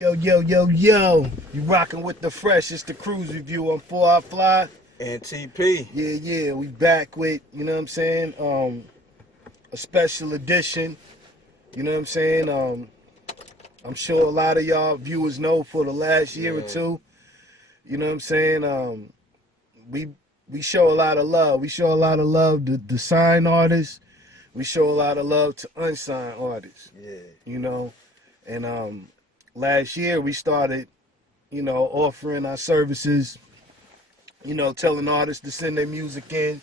Yo, yo, yo, yo. You rocking with the fresh. It's the KRUZE review. I'm 4 Fly. And TP. Yeah. We back with, you know what I'm saying? A special edition. You know what I'm saying? I'm sure a lot of y'all viewers know for the last year or two. You know what I'm saying? We show a lot of love. We show a lot of love to signed artists. We show a lot of love to unsigned artists. Yeah. You know? And last year we started, offering our services, telling artists to send their music in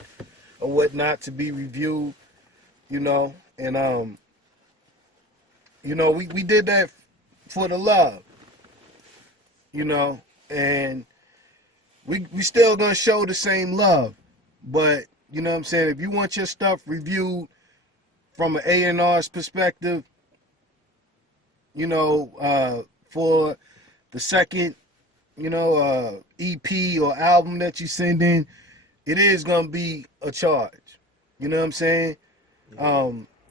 or whatnot to be reviewed, and we did that for the love, and we still gonna show the same love, but you know what I'm saying, if you want your stuff reviewed from an A&R's perspective, for the second, EP or album that you send in, it is gonna be a charge. You know what I'm saying?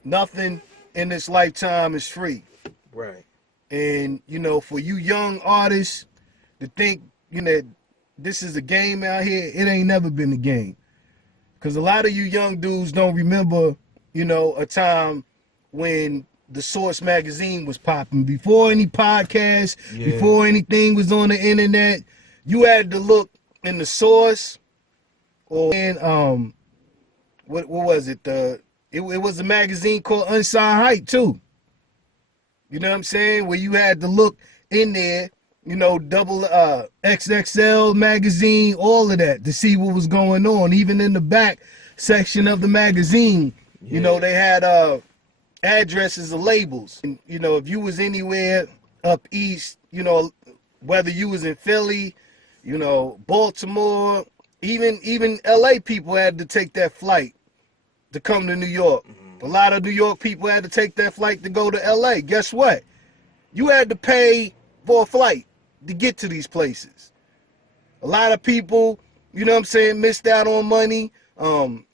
Nothing in this lifetime is free. Right. And, for you young artists to think, this is a game out here, it ain't never been a game. Because a lot of you young dudes don't remember, a time when the Source magazine was popping. Before any podcast, before anything was on the internet, you had to look in the Source or in what was it? It was a magazine called Unsigned Hype too. You know what I'm saying? Where you had to look in there, double XXL magazine, all of that to see what was going on. Even in the back section of the magazine, they had addresses of labels. And, if you was anywhere up east, whether you was in Philly, Baltimore, even LA people had to take that flight to come to New York. A lot of New York people had to take that flight to go to LA. Guess what? You had to pay for a flight to get to these places. A lot of people, missed out on money,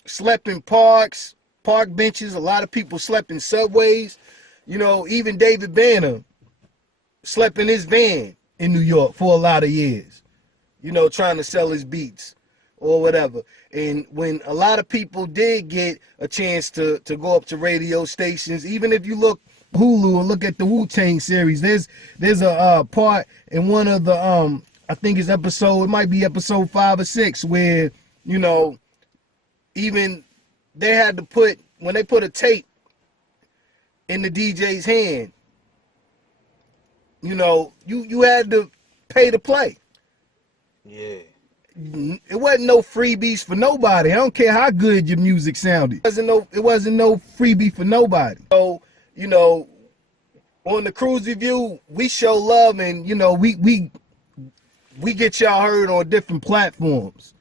slept in parks, park benches. A lot of people slept in subways. Even David Banner slept in his van in New York for a lot of years, trying to sell his beats or whatever. And when a lot of people did get a chance to go up to radio stations, even if you look Hulu and look at the Wu-Tang series, there's a part in one of the I think it's it might be episode 5 or 6, where even they had to when they put a tape in the DJ's hand, you had to pay to play. Yeah. It wasn't no freebies for nobody. I don't care how good your music sounded. It wasn't no freebie for nobody. So, on the KRUZE review, we show love, and we get y'all heard on different platforms.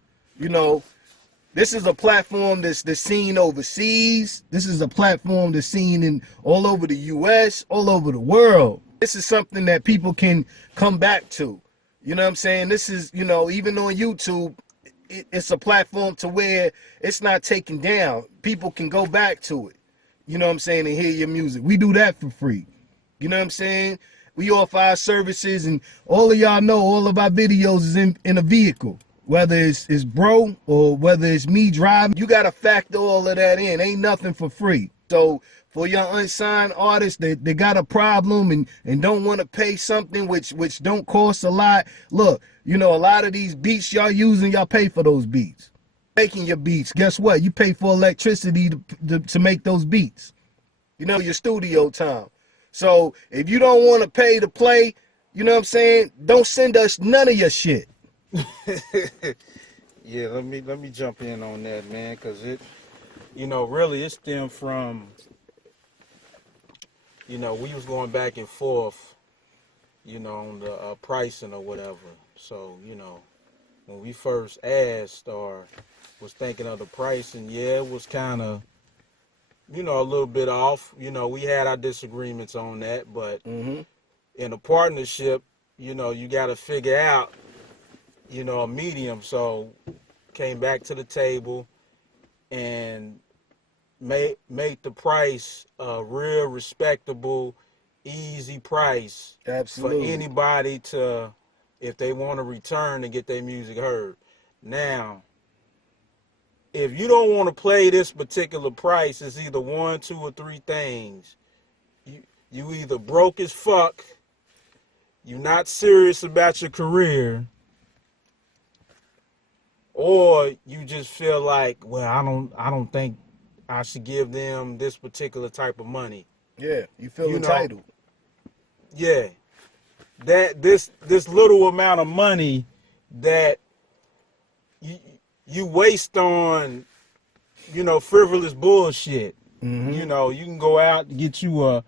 This is a platform that's seen overseas. This is a platform that's seen in all over the US, all over the world. This is something that people can come back to. You know what I'm saying? This is, even on YouTube, it's a platform to where it's not taken down. People can go back to it, you know what I'm saying, and hear your music. We do that for free. You know what I'm saying? We offer our services, and all of y'all know all of our videos is in a vehicle. Whether it's bro or whether it's me driving, you got to factor all of that in. Ain't nothing for free. So for your unsigned artists they got a problem and don't want to pay something which don't cost a lot, look, a lot of these beats y'all using, y'all pay for those beats. Making your beats, guess what? You pay for electricity to make those beats. Your studio time. So if you don't want to pay to play, you know what I'm saying, don't send us none of your shit. Yeah, let me jump in on that, man, because it, really it stemmed from, we was going back and forth, on the pricing or whatever. So, when we first asked or was thinking of the pricing, it was kind of, a little bit off. We had our disagreements on that, but in a partnership, you got to figure out, a medium. So came back to the table and made the price real respectable easy price Absolutely. for anybody to, if they want to return and get their music heard. Now, if you don't want to play this particular price, it's either one, two, or three things. You either broke as fuck, you're not serious about your career, or you just feel like, well, I don't think I should give them this particular type of money. Yeah, you feel entitled. Yeah. That this little amount of money that you waste on, frivolous bullshit. Mm-hmm. You can go out and get you a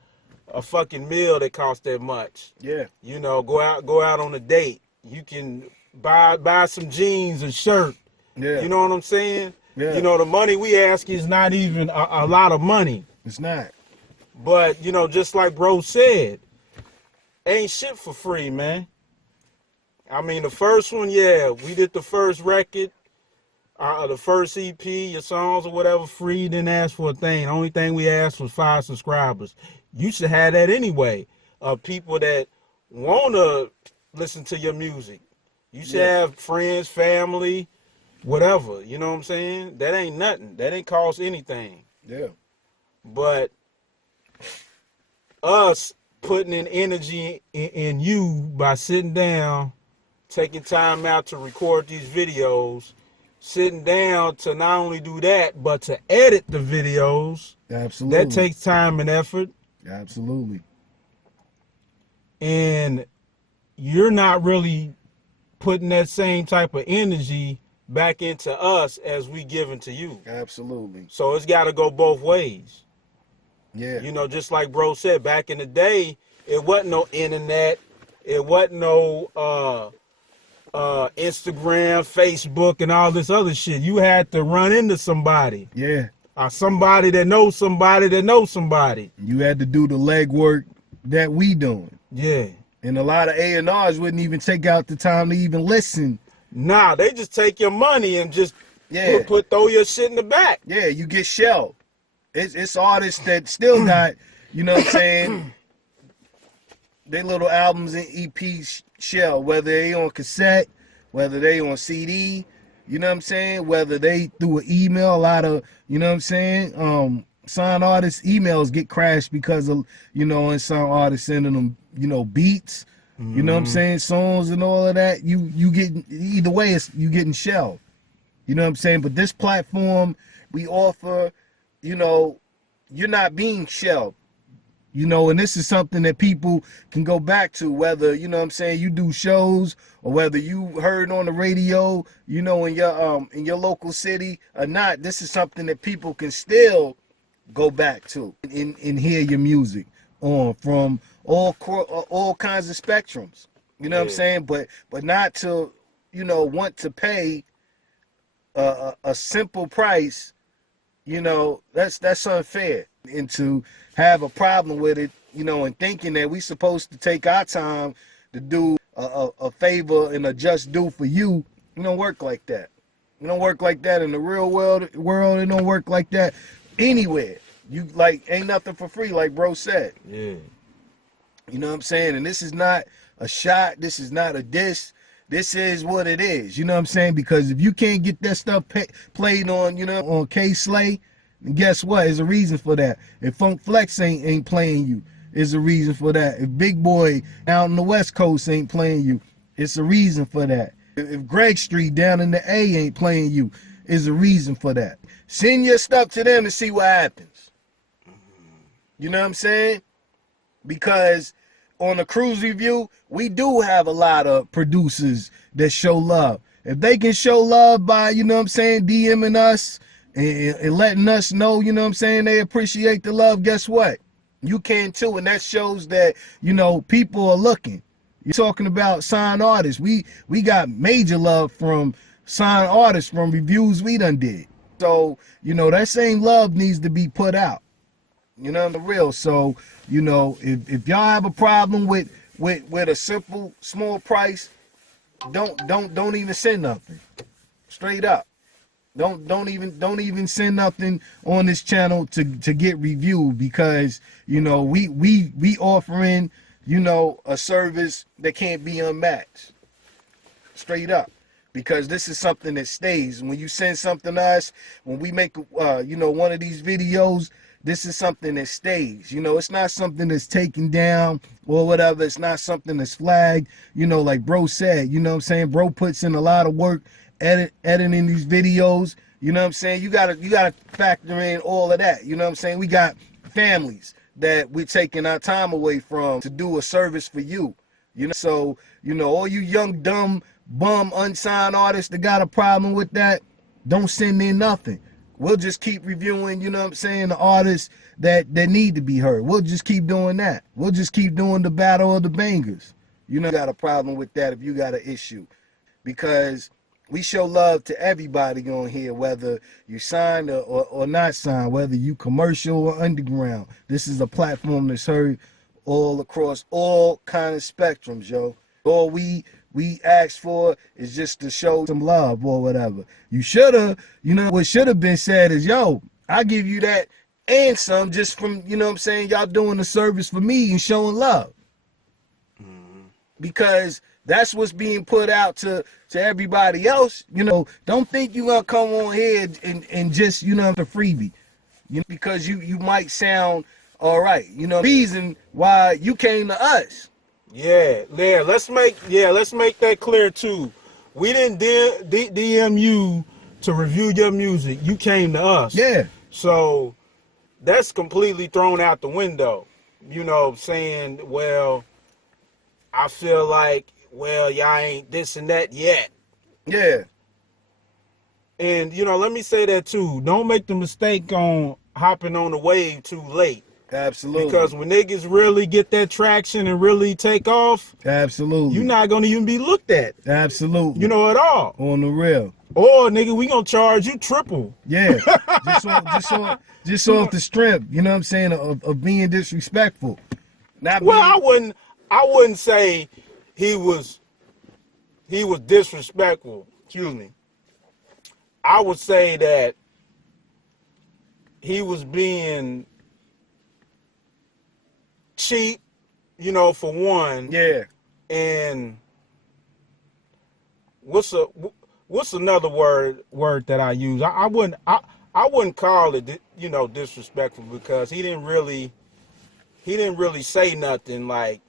fucking meal that costs that much. Yeah. Go out on a date. You can buy some jeans and shirt. Yeah. You know what I'm saying? Yeah. The money we ask is not even a lot of money. It's not. But, just like bro said, ain't shit for free, man. I mean, the first one, yeah, we did the first record, the first EP, your songs or whatever, free, didn't ask for a thing. The only thing we asked was 5 subscribers. You should have that anyway. People that want to listen to your music. You should have friends, family, whatever. You know what I'm saying? That ain't nothing. That ain't cost anything. Yeah. But us putting in energy in you by sitting down, taking time out to record these videos, sitting down to not only do that, but to edit the videos. Absolutely. That takes time and effort. Absolutely. And you're not really putting that same type of energy back into us as we giving to you. Absolutely. So it's got to go both ways. Yeah. Just like bro said, back in the day, it wasn't no internet. It wasn't no Instagram, Facebook, and all this other shit. You had to run into somebody. Yeah. Or somebody that knows somebody that knows somebody. You had to do the legwork that we doing. Yeah. And a lot of A&Rs wouldn't even take out the time to even listen. Nah, they just take your money and just throw your shit in the back. Yeah, you get shelled. It's artists that still got, you know what I'm saying, their little albums and EPs shell, whether they on cassette, whether they on CD, you know what I'm saying, whether they through an email. A lot of, you know what I'm saying, signed artists' emails get crashed because of, and some artists sending them, beats, you know what I'm saying, songs and all of that. You getting, either way, you getting shelled. You know what I'm saying? But this platform we offer, you're not being shelled. And this is something that people can go back to, whether, you know what I'm saying, you do shows or whether you heard on the radio, in your local city or not. This is something that people can still go back to and hear your music on from all kinds of spectrums. You know what I'm saying? But not to, want to pay a simple price. That's unfair. And to have a problem with it, and thinking that we supposed to take our time to do a favor and a just due for you, it don't work like that. It don't work like that in the real world. It don't work like that anywhere. You ain't nothing for free, like bro said. Yeah. You know what I'm saying? And this is not a shot. This is not a diss. This is what it is. You know what I'm saying? Because if you can't get that stuff played on, on K-Slay, then guess what? There's a reason for that. If Funk Flex ain't playing you, there's a reason for that. If Big Boy out on the West Coast ain't playing you, it's a reason for that. If Greg Street down in the A ain't playing you, there's a reason for that. Send your stuff to them and see what happens. You know what I'm saying? Because on the KRUZE review, we do have a lot of producers that show love. If they can show love by, DMing us and letting us know, they appreciate the love, guess what? You can too, and that shows that, people are looking. You're talking about signed artists. We got major love from signed artists from reviews we done did. So, that same love needs to be put out. The real. So, if y'all have a problem with a simple small price, don't even send nothing. Straight up. Don't even send nothing on this channel to get reviewed, because you know we offering, you know, a service that can't be unmatched. Straight up. Because this is something that stays. When you send something to us, when we make you know, one of these videos, this is something that stays. You know, it's not something that's taken down or whatever. It's not something that's flagged. You know, like bro said, you know what I'm saying? Bro puts in a lot of work editing these videos. You know what I'm saying? You gotta factor in all of that. You know what I'm saying? We got families that we're taking our time away from to do a service for you. You know, so, you know, all you young, dumb, bum, unsigned artists that got a problem with that, don't send in nothing. We'll just keep reviewing, you know what I'm saying, the artists that need to be heard. We'll just keep doing that. We'll just keep doing the battle of the bangers. You know, got a problem with that if you got an issue. Because we show love to everybody on here, whether you signed or not signed, whether you commercial or underground. This is a platform that's heard all across all kind of spectrums, yo. All we ask for is just to show some love or whatever. You shoulda, you know, what should have been said is, yo, I give you that and some, just from, you know what I'm saying, y'all doing the service for me and showing love. Because that's what's being put out to everybody else. You know, don't think you gonna come on here and just, you know, the freebie. You know, because you might sound all right. You know, reason why you came to us. Yeah, let's make that clear too. We didn't DM you to review your music. You came to us. Yeah. So that's completely thrown out the window. You know, saying, well, I feel like, well, y'all ain't this and that yet. Yeah. And, you know, let me say that too. Don't make the mistake on hopping on the wave too late. Absolutely. Because when niggas really get that traction and really take off, absolutely, you're not gonna even be looked at. Absolutely. You know, at all. On the real. Or nigga, we gonna charge you triple. Yeah. just off the strip, you know what I'm saying, of being disrespectful. I wouldn't say he was disrespectful. Excuse me. I would say that he was being cheap, you know, for one. Yeah. And what's another word that I use? I wouldn't call it, you know, disrespectful, because he didn't really say nothing like,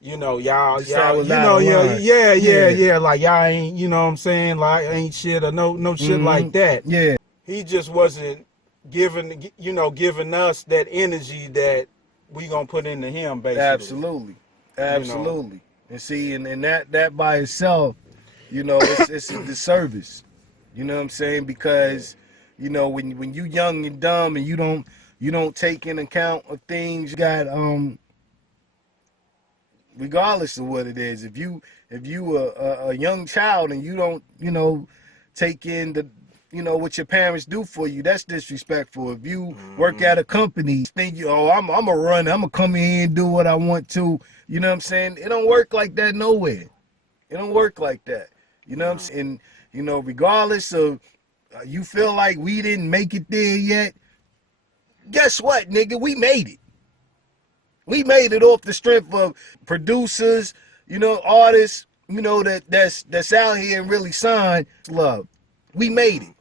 you know, y'all, you know, yeah, like y'all ain't, you know what I'm saying, like ain't shit or no shit like that. Yeah. He just wasn't giving us that energy that we gonna put into him, basically. Absolutely. You know? And see, and that by itself, you know, it's a disservice. You know what I'm saying? Because, you know, when you young and dumb and you don't take in account of things, you got regardless of what it is, if you a young child and you don't, you know, take in the, you know, what your parents do for you, that's disrespectful. If you work at a company, think I'm gonna come in here and do what I want to, you know what I'm saying? It don't work like that nowhere. It don't work like that. You know what I'm saying? And, you know, regardless of you feel like we didn't make it there yet, guess what, nigga? We made it. We made it off the strength of producers, you know, artists, you know, that's out here and really signed love. We made it.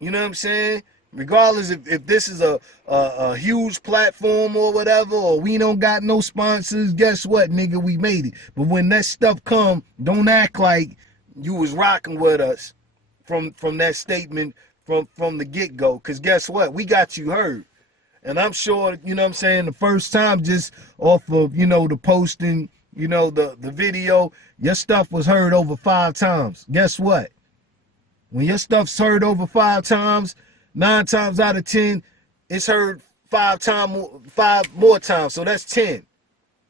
You know what I'm saying? Regardless if this is a huge platform or whatever, or we don't got no sponsors, guess what, nigga? We made it. But when that stuff come, don't act like you was rocking with us from that statement from the get-go. Because guess what? We got you heard. And I'm sure, you know what I'm saying, the first time just off of, you know, the posting, you know, the video, your stuff was heard over 5 times. Guess what? When your stuff's heard over 5 times, 9 times out of 10, it's heard 5 more times. So that's 10.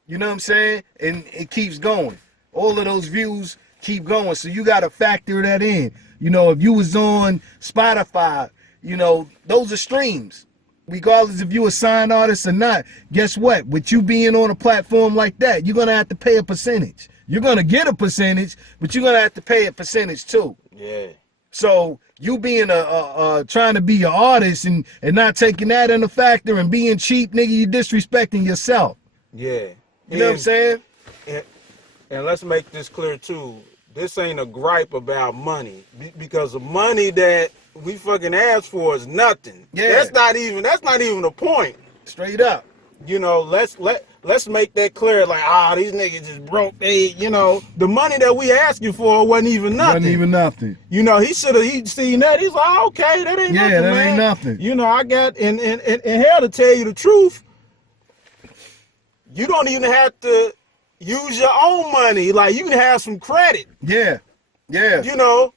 You know what I'm saying? And it keeps going. All of those views keep going. So you got to factor that in. You know, if you was on Spotify, you know, those are streams. Regardless if you a signed artist or not, guess what? With you being on a platform like that, you're going to have to pay a percentage. You're going to get a percentage, but you're going to have to pay a percentage too. Yeah. So you being trying to be an artist and not taking that into factor and being cheap, nigga, you disrespecting yourself. Yeah. You know what I'm saying? And let's make this clear too. This ain't a gripe about money because the money that we fucking asked for is nothing. Yeah. That's not even the point. Straight up. You know, let's make that clear. Like, these niggas just broke. They, you know, the money that we asked you for wasn't even nothing. Wasn't even nothing. You know, he seen that. He's like, okay, that ain't nothing, that man. ain't nothing. You know, I got and hell, to tell you the truth, you don't even have to use your own money. Like, you can have some credit. Yeah. Yeah. You know,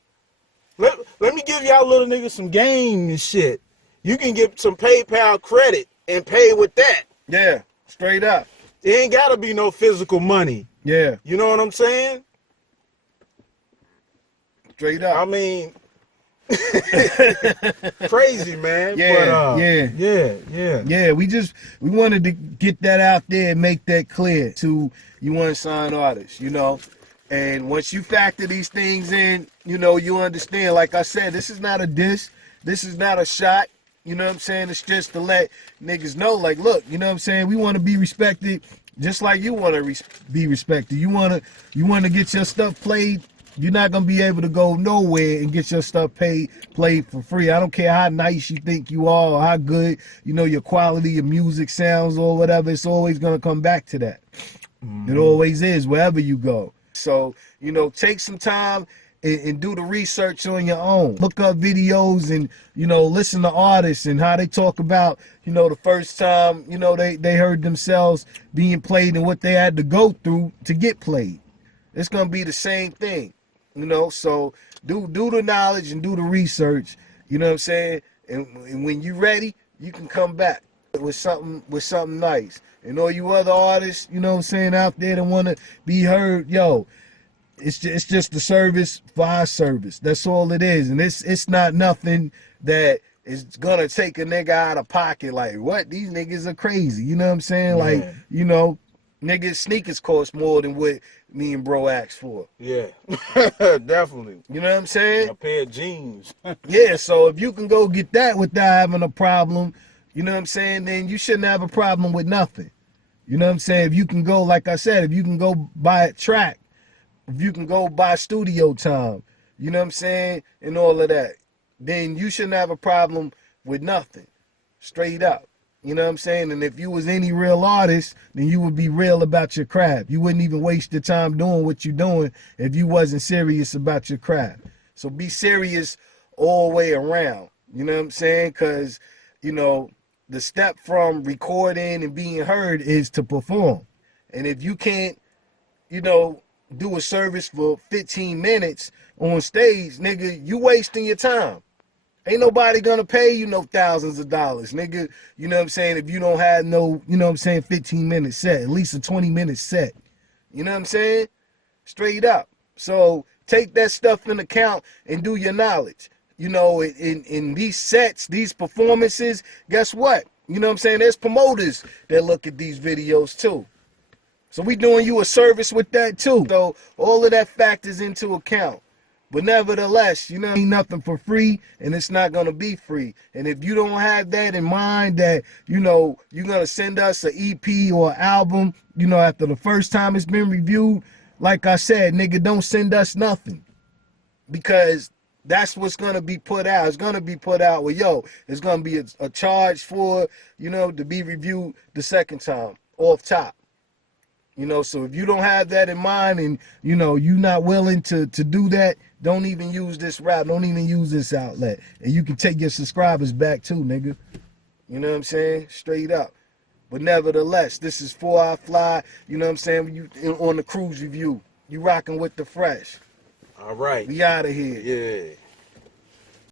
let me give y'all little niggas some game and shit. You can get some PayPal credit and pay with that. Yeah. Straight up. It ain't gotta be no physical money. Yeah. You know what I'm saying? Straight up. I mean, crazy, man. Yeah, yeah. Yeah, we wanted to get that out there and make that clear to you unsigned artists, you know. And once you factor these things in, you know, you understand. Like I said, this is not a diss. This is not a shot. You know what I'm saying? It's just to let niggas know, like, look, you know what I'm saying? We want to be respected just like you want to be respected. You want to get your stuff played. You're not going to be able to go nowhere and get your stuff played for free. I don't care how nice you think you are or how good, you know, your quality, your music sounds or whatever. It's always going to come back to that. It always is, wherever you go. So, you know, take some time and do the research on your own. Look up videos and, you know, listen to artists and how they talk about, you know, the first time, you know, they heard themselves being played and what they had to go through to get played. It's going to be the same thing, you know. So do the knowledge and do the research, you know what I'm saying? And when you're ready, you can come back with something nice. And all you other artists, you know what I'm saying, out there that want to be heard, yo, it's just the service for our service. That's all it is. And it's not nothing that is gonna take a nigga out of pocket. Like, what? These niggas are crazy. You know what I'm saying? Yeah. Like, you know, niggas sneakers cost more than what me and bro asked for. Yeah. Definitely. You know what I'm saying? A pair of jeans. Yeah, so if you can go get that without having a problem, you know what I'm saying, then you shouldn't have a problem with nothing. You know what I'm saying? If you can go, like I said, if you can go buy a track, if you can go buy studio time, you know what I'm saying, and all of that, then you shouldn't have a problem with nothing. Straight up. You know what I'm saying? And if you was any real artist, then you would be real about your craft. You wouldn't even waste your time doing what you're doing if you wasn't serious about your craft. So be serious all the way around. You know what I'm saying? Because, you know, the step from recording and being heard is to perform. And if you can't, you know, do a service for 15 minutes on stage, nigga, you wasting your time. Ain't nobody gonna pay you no thousands of dollars, nigga. You know what I'm saying? If you don't have no, you know what I'm saying, 15-minute set, at least a 20-minute set. You know what I'm saying? Straight up. So take that stuff in account and do your knowledge. You know, in these sets, these performances, guess what? You know what I'm saying? There's promoters that look at these videos too. So we doing you a service with that too. So all of that factors into account. But nevertheless, you know, ain't nothing for free and it's not going to be free. And if you don't have that in mind that, you know, you're going to send us an EP or an album, you know, after the first time it's been reviewed, like I said, nigga, don't send us nothing. Because that's what's going to be put out. It's going to be put out with, yo, it's going to be a charge for, you know, to be reviewed the second time off top. You know, so if you don't have that in mind and, you know, you're not willing to do that, don't even use this route. Don't even use this outlet. And you can take your subscribers back too, nigga. You know what I'm saying? Straight up. But nevertheless, this is 4 Hour Fly. You know what I'm saying? You on the KRUZE review. You rocking with the fresh. All right. We out of here. Yeah.